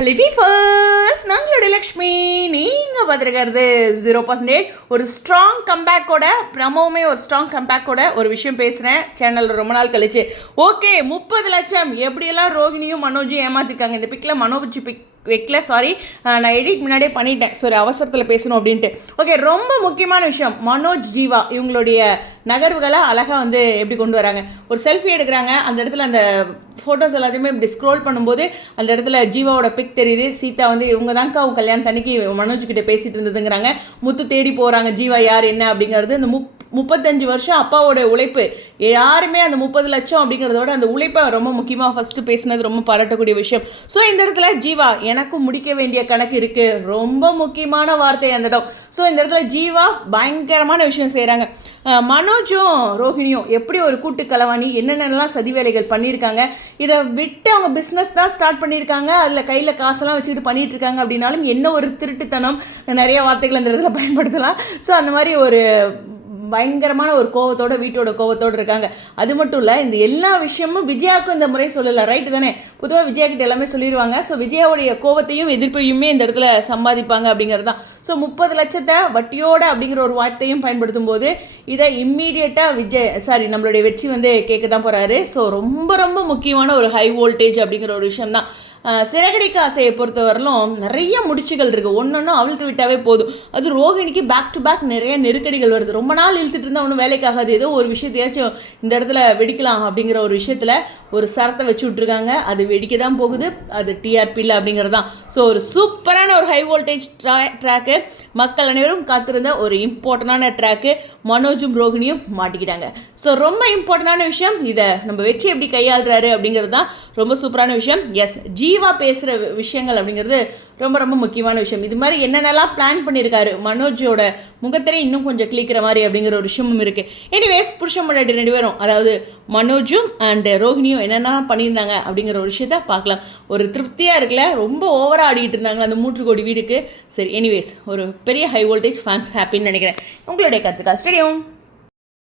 Hello first நாங்களோட Lakshmi நீங்கள் பார்த்துருக்கிறது zero percentage ஒரு ஸ்ட்ராங் கம்பேக்கோட ப்ரமோவுமே ஒரு ஸ்ட்ராங் கம்பேக்கோட ஒரு விஷயம் பேசுகிறேன் சேனலில் ரொம்ப நாள் கழிச்சு. ஓகே முப்பது லட்சம். எப்படியெல்லாம் ரோகிணியும் மனோஜும் ஏமாத்திருக்காங்க? இந்த பிக்கில் மனோஜ் பிக் வைக்கல சாரி நான் எடிட் முன்னாடியே பண்ணிட்டேன். சாரி அவசரத்தில் பேசணும் அப்படின்ட்டு. ஓகே ரொம்ப முக்கியமான விஷயம். மனோஜ் ஜீவா இவங்களுடைய நகர்வுகளை அழகாக வந்து எப்படி கொண்டு வராங்க? ஒரு செல்ஃபி எடுக்கிறாங்க அந்த இடத்துல அந்த ஃபோட்டோஸ் எல்லாத்தையுமே இப்படி ஸ்க்ரோல் பண்ணும்போது அந்த இடத்துல ஜீவாவோட பிக் தெரியுது சீதா வந்து இவங்க தான்க்கா அவங்க கல்யாணம் தண்ணிக்கு மனோஜ் கிட்ட பேசிகிட்டு இருந்ததுங்கிறாங்க. முத்து தேடி போகிறாங்க ஜீவா யார் என்ன அப்படிங்கிறது இந்த முப் முப்பத்தஞ்சு வருஷம் அப்பாவோட உழைப்பு. யாருமே அந்த முப்பது லட்சம் அப்படிங்கிறத விட அந்த உழைப்பை ரொம்ப முக்கியமாக ஃபஸ்ட்டு பேசினது ரொம்ப பாராட்டக்கூடிய விஷயம். ஸோ இந்த இடத்துல ஜீவா எனக்கும் முடிக்க வேண்டிய கணக்கு இருக்குது ரொம்ப முக்கியமான வார்த்தை அந்த இடம். ஸோ இந்த இடத்துல ஜீவா பயங்கரமான விஷயம் செய்கிறாங்க மனோஜும் ரோஹிணியும் எப்படி ஒரு கூட்டு கலவாணி என்னென்னலாம் சதி வேலைகள் பண்ணியிருக்காங்க இதை விட்டு அவங்க பிஸ்னஸ் தான் ஸ்டார்ட் பண்ணியிருக்காங்க அதில் கையில் காசெல்லாம் வச்சுக்கிட்டு பண்ணிகிட்டு இருக்காங்க அப்படின்னாலும் என்ன ஒரு திருட்டுத்தனம்? நிறைய வார்த்தைகள் அந்த இடத்துல பயன்படுத்தலாம். ஸோ அந்த மாதிரி ஒரு பயங்கரமான ஒரு கோவத்தோட வீட்டோட கோவத்தோடு இருக்காங்க. அது மட்டும் இல்லை இந்த எல்லா விஷயமும் விஜயாவுக்கும் இந்த முறை சொல்லலை. ரைட்டு தானே? பொதுவாக விஜயா கிட்ட எல்லாமே சொல்லிடுவாங்க ஸோ விஜயாவுடைய கோவத்தையும் எதிர்ப்பையுமே இந்த இடத்துல சம்பாதிப்பாங்க அப்படிங்கிறது தான். ஸோ முப்பது லட்சத்தை வட்டியோட அப்படிங்கிற ஒரு வார்த்தையும் பயன்படுத்தும் போது இதை இம்மீடியட்டாக விஜய் சாரி நம்மளுடைய வெற்றி வந்து கேட்க தான் போகிறாரு ஸோ ரொம்ப ரொம்ப முக்கியமான ஒரு ஹை வோல்டேஜ் அப்படிங்கிற ஒரு விஷயம் தான். சிறகடிக்க ஆசையை பொறுத்தவரையிலும் நிறைய முடிச்சுகள் இருக்குது ஒன்று ஒன்றும் அவிழ்த்து விட்டாவே போதும். அது ரோஹிணிக்கு பேக் டு பேக் நிறைய நெருக்கடிகள் வருது. ரொம்ப நாள் இழுத்துட்டு இருந்தால் ஒன்றும் வேலைக்காகாது. ஏதோ ஒரு விஷயத்தையாச்சும் இந்த இடத்துல வெடிக்கலாம் அப்படிங்கிற ஒரு விஷயத்தில் ஒரு சரத்தை வச்சு விட்ருக்காங்க அது வெடிக்க தான் போகுது. அது டிஆர்பியில் அப்படிங்கிறது தான் ஸோ ஒரு சூப்பரான ஒரு ஹை வோல்டேஜ் ட்ரா ட்ராக்கு மக்கள் அனைவரும் காத்திருந்த ஒரு இம்பார்ட்டண்டான ட்ராக்கு மனோஜும் ரோஹிணியும் மாட்டிக்கிட்டாங்க. ஸோ ரொம்ப இம்பார்ட்டண்டான விஷயம். இதை நம்ம வெற்றி எப்படி கையாளுறாரு அப்படிங்கிறது தான் ரொம்ப சூப்பரான விஷயம். எஸ் ஜி ஜீவா பேசுகிற விஷயங்கள் அப்படிங்கிறது ரொம்ப ரொம்ப முக்கியமான விஷயம். இது மாதிரி என்னென்னலாம் பிளான் பண்ணியிருக்காரு மனோஜோட முகத்திலே இன்னும் கொஞ்சம் கிளிக்கிற மாதிரி அப்படிங்கிற ஒரு விஷயமும் இருக்குது எனிவேஸ் புருஷன் முன்னாடி ரெண்டு பேரும் அதாவது மனோஜும் அண்டு ரோஹிணியும் என்னென்னலாம் பண்ணியிருந்தாங்க அப்படிங்கிற ஒரு விஷயத்த பார்க்கலாம். ஒரு திருப்தியாக இருக்குல்ல ரொம்ப ஓவராக ஆடிட்டு இருந்தாங்களே அந்த மூன்று கோடி வீடுக்கு. சரி எனிவேஸ் ஒரு பெரிய ஹை வோல்டேஜ் ஃபேன்ஸ் ஹாப்பின்னு நினைக்கிறேன். உங்களுடைய கருத்துக்கா ஸ்டேடியம்